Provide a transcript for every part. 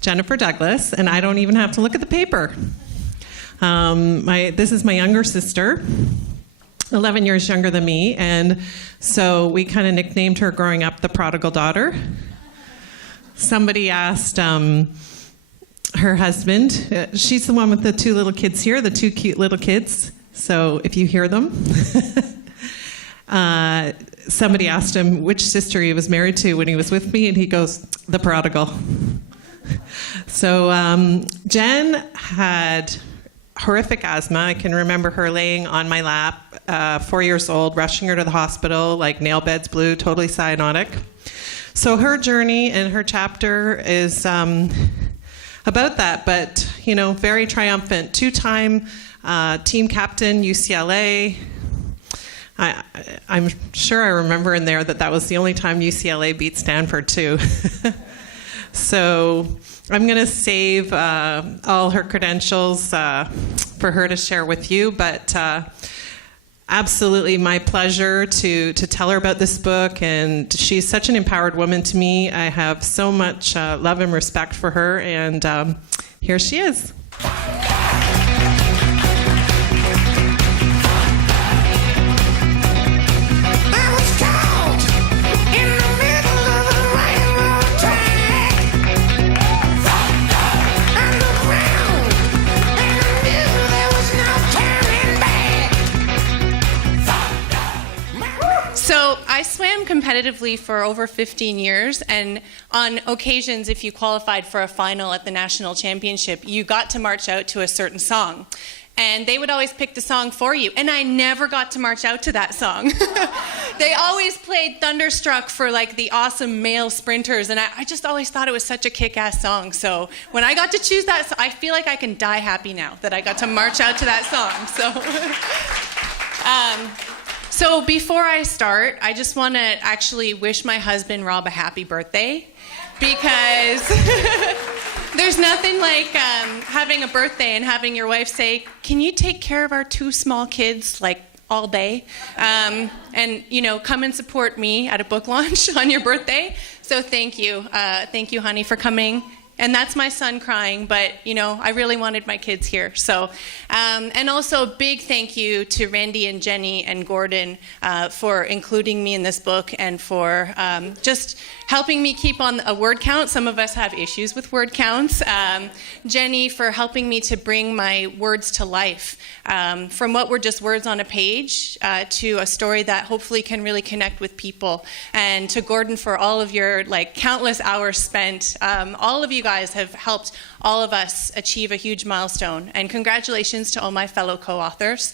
Jennifer Douglas, and I don't even have to look at the paper. This is my younger sister, 11 years younger than me, and so we kind of nicknamed her growing up the prodigal daughter. Somebody asked her husband, she's the one with the two little kids here, the two cute little kids, so if you hear them. Somebody asked him which sister he was married to when he was with me, and he goes, the prodigal. So Jen had horrific asthma. I can remember her laying on my lap, 4 years old, rushing her to the hospital, like nail beds blue, totally cyanotic. So her journey and her chapter is about that, but, very triumphant. Two-time team captain, UCLA. I'm sure I remember in there that was the only time UCLA beat Stanford, too. So I'm going to save all her credentials for her to share with you, but absolutely my pleasure to tell her about this book, and she's such an empowered woman to me. I have so much love and respect for her, and here she is. So I swam competitively for over 15 years, and on occasions, if you qualified for a final at the national championship, you got to march out to a certain song. And they would always pick the song for you, and I never got to march out to that song. They always played Thunderstruck for like the awesome male sprinters, and I just always thought it was such a kick-ass song. So when I got to choose that, I feel like I can die happy now that I got to march out to that song. So before I start, I just want to actually wish my husband Rob a happy birthday, because there's nothing like having a birthday and having your wife say, "Can you take care of our two small kids like all day?" And come and support me at a book launch on your birthday. So thank you, honey, for coming. And that's my son crying, but, I really wanted my kids here. So, and also a big thank you to Randy and Jenny and Gordon for including me in this book, and for just helping me keep on a word count. Some of us have issues with word counts. Jenny for helping me to bring my words to life, from what were just words on a page to a story that hopefully can really connect with people. And to Gordon for all of your countless hours spent. All of you guys have helped all of us achieve a huge milestone. And congratulations to all my fellow co-authors.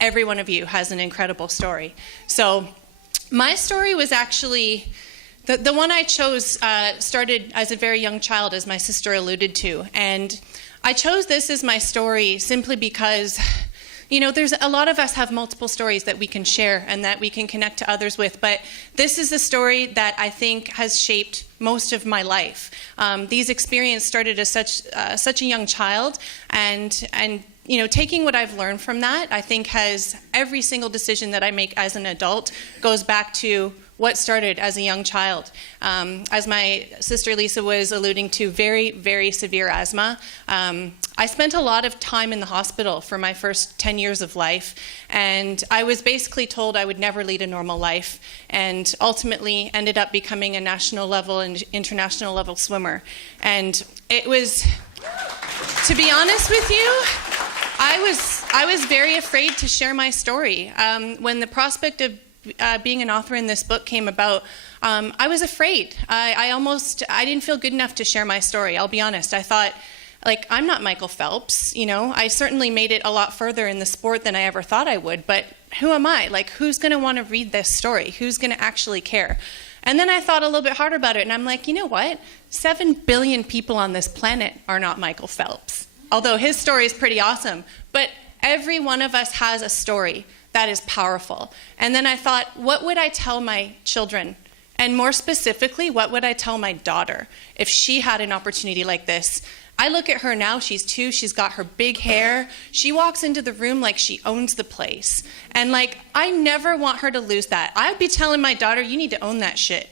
Every one of you has an incredible story. So my story was actually, the one I chose started as a very young child, as my sister alluded to. And I chose this as my story simply because there's a lot of us have multiple stories that we can share and that we can connect to others with, but this is a story that I think has shaped most of my life. These experiences started as such a young child, and taking what I've learned from that, I think has every single decision that I make as an adult goes back to what started as a young child. As my sister Lisa was alluding to, very, very severe asthma. I spent a lot of time in the hospital for my first 10 years of life, and I was basically told I would never lead a normal life, and ultimately ended up becoming a national level and international level swimmer. And it was, to be honest with you, I was very afraid to share my story. When the prospect of being an author in this book came about, I was afraid. I didn't feel good enough to share my story, I'll be honest. I thought, I'm not Michael Phelps, I certainly made it a lot further in the sport than I ever thought I would, but who am I? Who's going to want to read this story? Who's going to actually care? And then I thought a little bit harder about it, and I'm like, you know what? 7 billion people on this planet are not Michael Phelps, although his story is pretty awesome. But every one of us has a story that is powerful. And then I thought, what would I tell my children? And more specifically, what would I tell my daughter if she had an opportunity like this? I look at her now, she's 2, she's got her big hair. She walks into the room like she owns the place. And I never want her to lose that. I'd be telling my daughter, you need to own that shit.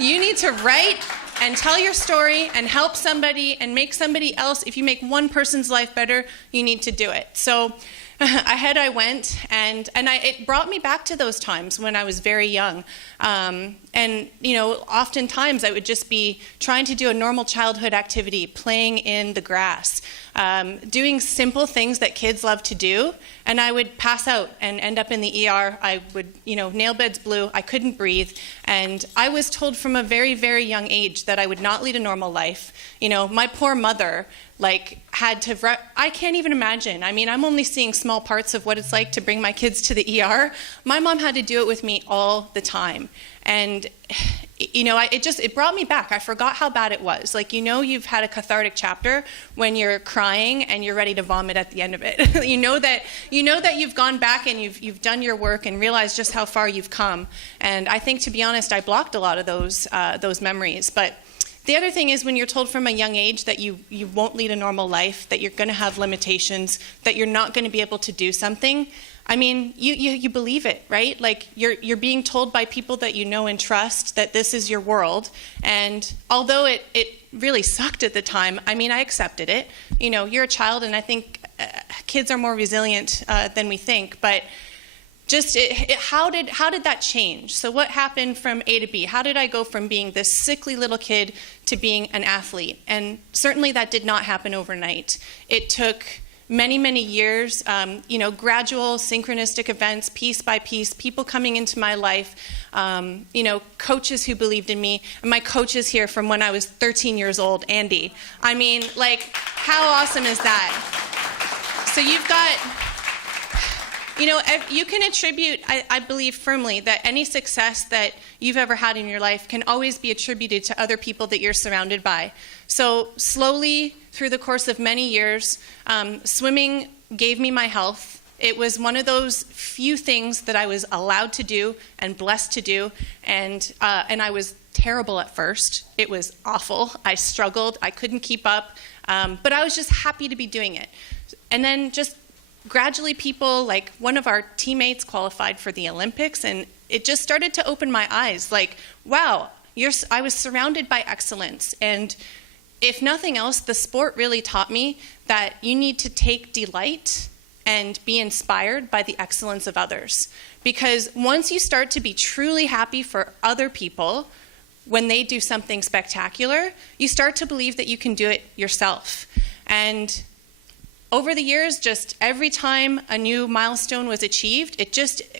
You need to write and tell your story and help somebody and make somebody else. If you make one person's life better, you need to do it. So ahead I went, and it brought me back to those times when I was very young. And, oftentimes I would just be trying to do a normal childhood activity, playing in the grass, doing simple things that kids love to do, and I would pass out and end up in the ER. I would, nail beds blue, I couldn't breathe, and I was told from a very, very young age that I would not lead a normal life. My poor mother, had to, I can't even imagine. I mean, I'm only seeing small parts of what it's like to bring my kids to the ER. My mom had to do it with me all the time. And, it brought me back. I forgot how bad it was. You've had a cathartic chapter when you're crying and you're ready to vomit at the end of it. you know that you've gone back and you've done your work and realized just how far you've come. And I think, to be honest, I blocked a lot of those memories. But the other thing is, when you're told from a young age that you won't lead a normal life, that you're going to have limitations, that you're not going to be able to do something, I mean, you believe it, right? You're being told by people that you know and trust that this is your world. And although it really sucked at the time, I mean, I accepted it. You're a child, and I think kids are more resilient than we think. But just how did that change? So what happened from A to B? How did I go from being this sickly little kid to being an athlete? And certainly that did not happen overnight. It took many, many years, gradual, synchronistic events, piece by piece, people coming into my life, coaches who believed in me. And my coach is here from when I was 13 years old, Andy. I mean, how awesome is that? So you've got, you can attribute, I believe firmly, that any success that you've ever had in your life can always be attributed to other people that you're surrounded by. So slowly, through the course of many years, swimming gave me my health. It was one of those few things that I was allowed to do and blessed to do, and I was terrible at first. It was awful. I struggled. I couldn't keep up, but I was just happy to be doing it. And then just gradually, people, one of our teammates qualified for the Olympics, and it just started to open my eyes. Wow, I was surrounded by excellence. And if nothing else, the sport really taught me that you need to take delight and be inspired by the excellence of others. Because once you start to be truly happy for other people when they do something spectacular, you start to believe that you can do it yourself. And over the years, just every time a new milestone was achieved,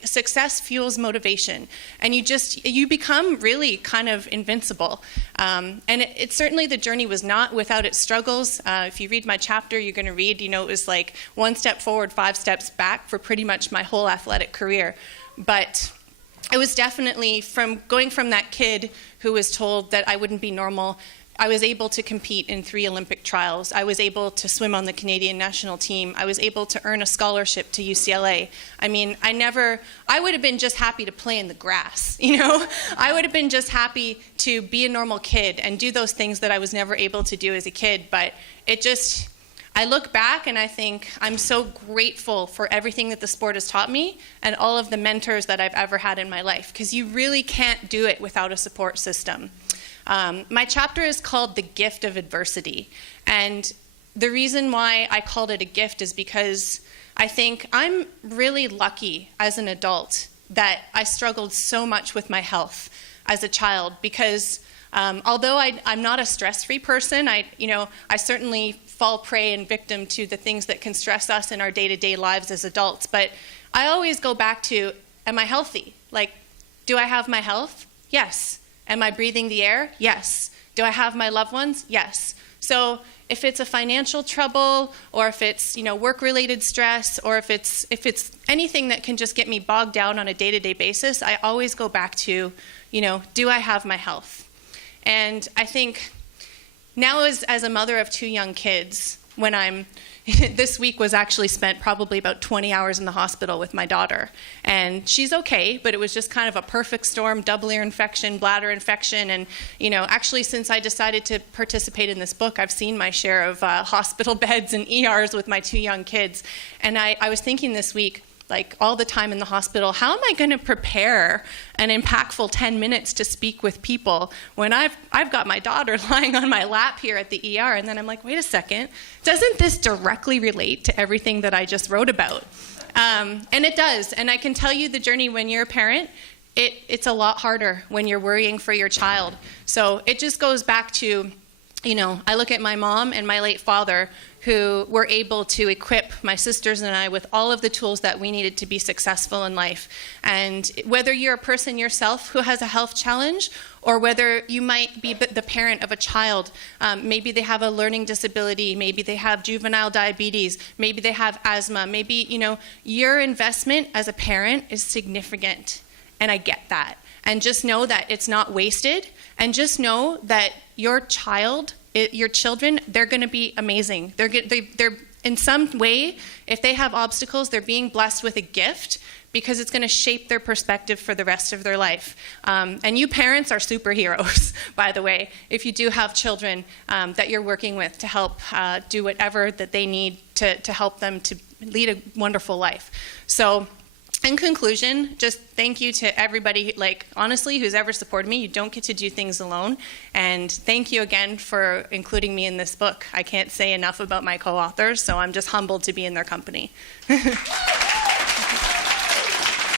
success fuels motivation. And you become really kind of invincible. And it certainly, the journey was not without its struggles. If you read my chapter, you're going to read, it was like 1 step forward, 5 steps back for pretty much my whole athletic career. But it was definitely going from that kid who was told that I wouldn't be normal. I was able to compete in 3 Olympic trials. I was able to swim on the Canadian national team. I was able to earn a scholarship to UCLA. I mean, I would have been just happy to play in the grass, I would have been just happy to be a normal kid and do those things that I was never able to do as a kid. But I look back and I think I'm so grateful for everything that the sport has taught me and all of the mentors that I've ever had in my life, because you really can't do it without a support system. My chapter is called The Gift of Adversity. And the reason why I called it a gift is because I think I'm really lucky as an adult that I struggled so much with my health as a child, because although I'm not a stress-free person, I certainly fall prey and victim to the things that can stress us in our day-to-day lives as adults. But I always go back to, am I healthy? Do I have my health? Yes. Am I breathing the air? Yes. Do I have my loved ones? Yes. So if it's a financial trouble, or if it's work-related stress, or if it's anything that can just get me bogged down on a day-to-day basis, I always go back to, do I have my health? And I think now, as a mother of 2 young kids, this week was actually spent probably about 20 hours in the hospital with my daughter. And she's okay, but it was just kind of a perfect storm, double ear infection, bladder infection. And, actually, since I decided to participate in this book, I've seen my share of hospital beds and ERs with my 2 young kids. And I was thinking this week, like all the time in the hospital, how am I going to prepare an impactful 10 minutes to speak with people when I've got my daughter lying on my lap here at the ER? And then I'm like, wait a second, doesn't this directly relate to everything that I just wrote about? And it does. And I can tell you the journey when you're a parent, it's a lot harder when you're worrying for your child. So it just goes back to, you know, I look at my mom and my late father, who were able to equip my sisters and I with all of the tools that we needed to be successful in life. And whether you're a person yourself who has a health challenge, or whether you might be the parent of a child, maybe they have a learning disability, maybe they have juvenile diabetes, maybe they have asthma, maybe, you know, your investment as a parent is significant. And I get that. And just know that it's not wasted. And just know that your child, your children, they're going to be amazing. They're in some way, if they have obstacles, they're being blessed with a gift, because it's going to shape their perspective for the rest of their life. And you parents are superheroes, by the way, if you do have children that you're working with to help do whatever that they need to help them to lead a wonderful life. So, in conclusion, just thank you to everybody, like, honestly, who's ever supported me. You don't get to do things alone. And thank you again for including me in this book. I can't say enough about my co-authors, so I'm just humbled to be in their company.